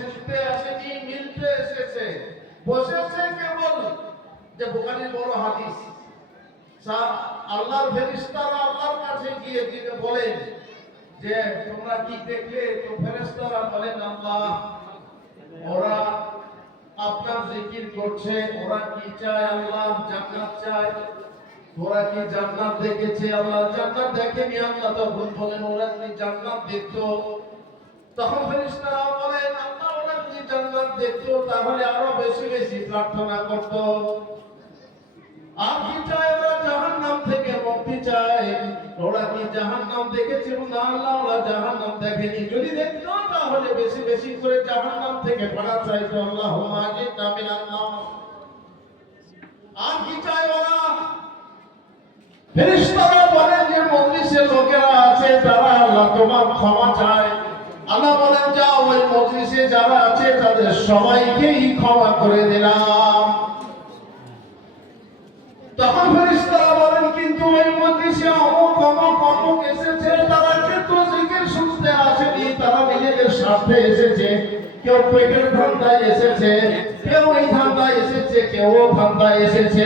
শুনতে আসেনি মিলতে এসেছে। বসেছে কেবল, যে বুখারীর বড় হাদিস। সা- আল্লাহর ফেরেশতারা আল্লাহর কাছে গিয়ে দিকে বলেন যে, তোমরা কি দেখলে? তো ফেরেশতারা বলেন, আল্লাহ, ওরা আপনার জিকির করছে, ওরা কি চায় আল্লাহ? জান্নাত চায়। ওরা কি জান্নাত দেখেছে? আল্লাহ জান্নাত দেখেনি, আল্লাহ তখন বলেন, ওরা কি জান্নাত দেখতো? তখন ফেরেশতারা তাহলে আরও বেশি বেশি প্রার্থনা করতো। আর কি চায় ওরা? জাহান্নাম থেকে মুক্তি চায়। ওরা কি জাহান্নাম দেখেছে না আল্লাহ ওরা জাহান্নাম দেখেনি। যদি দেখতো, তাহলে বেশি বেশি করে জাহান্নাম থেকে পাড়া চাইতো। আল্লাহ নামে আল্লাহ আর কি চায় ওরা? ফেরেশতারা বলে যে মজলিসে লোকেরা আছে তারা আল্লাহ তোমার ক্ষমা চায় আল্লাহ বলেন যাও ওই মজলিসে যারা আছে তাদের সবাইকেই ক্ষমা করে দিলাম। তখন ফেরেশতারা বলেন কিন্তু ওই মজলিসে অমুক অমুক অমুক এসেছে, তারা কিন্তু জিকির শুনতে আসেনি, তারা নিজেদের স্বার্থে এসেছে। কেউ পেটের ধান্দায় এসেছে, কেউ এই ধান্দায় এসেছে, কেউ ধান্দায় এসেছে।